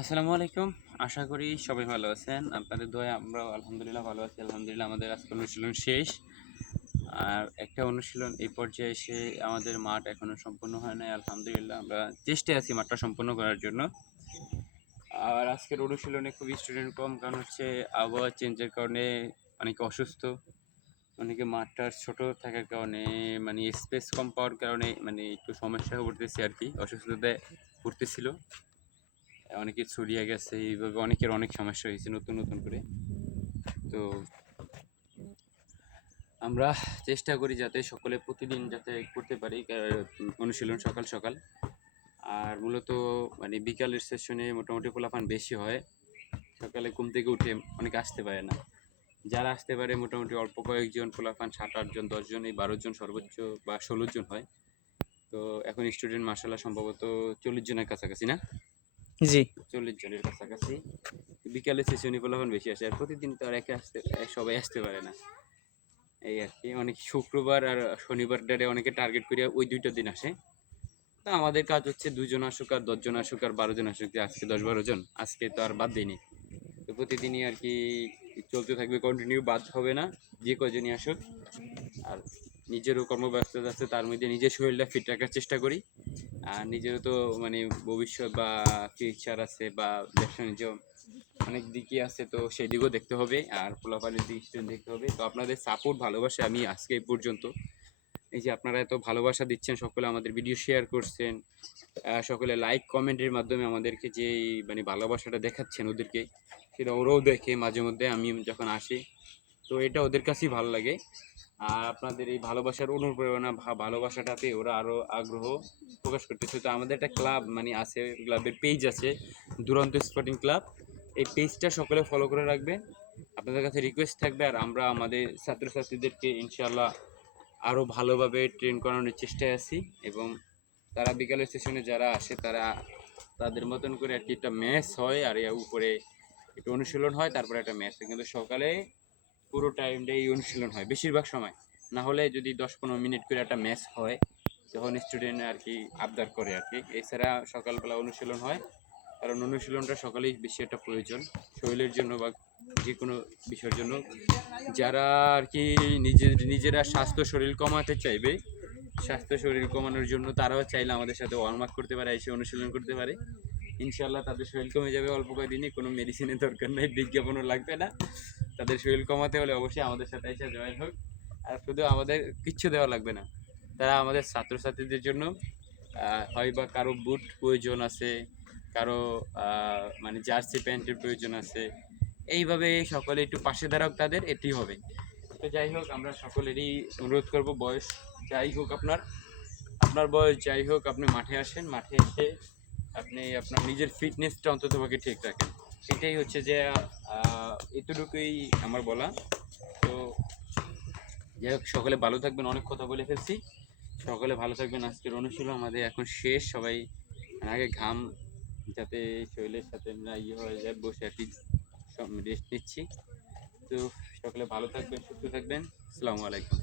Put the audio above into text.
আসসালামু আলাইকুম। আশা করি সবাই ভালো আছেন। আপনাদের দোয়ায় আমরাও আলহামদুলিল্লাহ ভালো আছি। আলহামদুলিল্লাহ আমাদের আজকে অনুশীলন শেষ। আর একটা অনুশীলন এই পর্যায়ে এসে আমাদের মাঠ এখনো সম্পূর্ণ হয় নাই। আলহামদুলিল্লাহ আমরা চেষ্টায় আছি মাঠটা সম্পূর্ণ করার জন্য। আর আজকের অনুশীলনে খুবই স্টুডেন্ট কম, কারণ হচ্ছে আবহাওয়া চেঞ্জের কারণে অনেকে অসুস্থ, অনেকে মাঠটা ছোট থাকার কারণে মানে স্পেস কম পাওয়ার কারণে মানে একটু সমস্যায় পড়তেছে আর কি, অসুস্থতায় পড়তেছিল। অনেকে ছড়িয়ে গেছে, এইভাবে অনেকের অনেক সমস্যা হয়েছে নতুন নতুন করে। তো আমরা চেষ্টা করি যাতে সকলে প্রতিদিন যাতে করতে পারি অনুশীলন সকাল সকাল। আর মূলত মানে বিকালের সেশনে মোটামুটি পোলাপান বেশি হয়, সকালে ঘুম থেকে উঠে অনেকে আসতে পারে না। যারা আসতে পারে মোটামুটি অল্প কয়েকজন পোলাপান, 7-8 জন 10 জন, এই 12 জন সর্বোচ্চ বা 16 জন হয়। তো এখন স্টুডেন্ট মাসাল্লাহ সম্ভবত 40 জনের কাছাকাছি, না জি। 40 জনের কাছাকাছি। বিকালে সেশনে পোলাপান বেশি আসে, আর প্রতিদিন তো আর সবাই আসতে পারে না। এই আর কি, অনেক শুক্রবার আর শনিবার ডেটে অনেকে টার্গেট করিয়া ওই 2টা দিন আসে। তো আমাদের কাজ হচ্ছে 2 জন আসুক আর 10 জন আসুক আর 12 জন আসুক, যে আজকে 10-12 জন, আজকে তো আর বাদ দিইনি। তো প্রতিদিনই আর কি চলতে থাকবে, কন্টিনিউ, বাদ হবে না, যে কয়জনই আসুক। আর নিজেরও কর্মব্যস্ততা আছে, তার মধ্যে নিজের শরীরটা ফিট রাখার চেষ্টা করি। আর নিজেরও তো মানে ভবিষ্যৎ বা ফিউচার আছে, বা ব্যবসা বাণিজ্য অনেক দিকই আছে, তো সেই দিকেও দেখতে হবে, আর পোলাপানের দিক দেখতে হবে। তো আপনাদের সাপোর্ট ভালোবাসা আমি আজকে এই পর্যন্ত, এই যে আপনারা এত ভালোবাসা দিচ্ছেন, সকলে আমাদের ভিডিও শেয়ার করছেন, সকলে লাইক কমেন্টের মাধ্যমে আমাদেরকে যে মানে ভালোবাসাটা দেখাচ্ছেন ওদেরকে, সেটা ওরাও দেখে মাঝে মধ্যে আমি যখন আসি। তো এটা ওদের কাছেই ভালো লাগে। আর আপনাদের এই ভালোবাসার অনুপ্রেরণা ভালোবাসাটা পেয়ে ওরা আরও আগ্রহ প্রকাশ করতেছে। তো আমাদের একটা ক্লাব মানে আছে, ক্লাবের পেজ আছে, দুরন্ত স্পোর্টিং ক্লাব। এই পেজটা সকলে ফলো করে রাখবেন, আপনাদের কাছে রিকোয়েস্ট থাকবে। আর আমরা আমাদের ছাত্রছাত্রীদেরকে ইনশাআল্লাহ আরও ভালোভাবে ট্রেন করানোর চেষ্টায় আছি। এবং তারা বিকালের সেশনে যারা আসে তারা তাদের মতন করে আর কি একটা ম্যাচ হয়, আর এর উপরে একটু অনুশীলন হয়, তারপরে একটা ম্যাচ হয়। কিন্তু সকালে পুরো টাইমটাই অনুশীলন হয় বেশিরভাগ সময়। না হলে যদি 10-15 মিনিট করে একটা ম্যাচ হয়, যখন স্টুডেন্ট আর কি আবদার করে আর কি। এছাড়া সকালবেলা অনুশীলন হয়, কারণ অনুশীলনটা সকালেই বেশি একটা প্রয়োজন শরীরের জন্য বা যে কোনো বিষয়ের জন্য। যারা আর কি নিজেরা স্বাস্থ্য শরীর কমাতে চাইবে, স্বাস্থ্য শরীর কমানোর জন্য তারাও চাইলে আমাদের সাথে ওয়ার্ম আপ করতে পারে, এসে অনুশীলন করতে পারে। ইনশাল্লাহ তাদের শরীর কমে যাবে অল্প কয়েকদিনই, কোনো মেডিসিনের দরকার নেই, বিজ্ঞাপনও লাগবে না। তাদের শরীর কমাতে হলে অবশ্যই আমাদের সাথে এসে জয়েন হোক। আর শুধু আমাদের কিচ্ছু দেওয়া লাগবে না, তারা আমাদের ছাত্রছাত্রীদের জন্য হয় বা কারো বুট প্রয়োজন আছে, কারো মানে জার্সি প্যান্টের প্রয়োজন আছে, এইভাবে সকলে একটু পাশে দাঁড়াক তাদের, এটি হবে। তো যাই হোক, আমরা সকলেরই অনুরোধ করব, বয়স যাই হোক আপনার, আপনার বয়স যাই হোক, আপনি মাঠে আসেন, মাঠে এসে আপনি আপনার নিজের ফিটনেসটা অন্ততপক্ষে ঠিক রাখেন। এটাই হচ্ছে যে এতটুকুই আমার বলা। তো যাই হোক, সকলে ভালো থাকবেন, অনেক কথা বলে ফেলছি। সকলে ভালো থাকবেন। আজকের অনুশীলন আমাদের এখন শেষ, সবাই আগে ঘাম যাতে শরীরের সাথে না ইয়ে হয়ে যায়, বসে আর কি রেস্ট নিচ্ছি। তো সকলে ভালো থাকবেন, সুস্থ থাকবেন। আসসালামু আলাইকুম।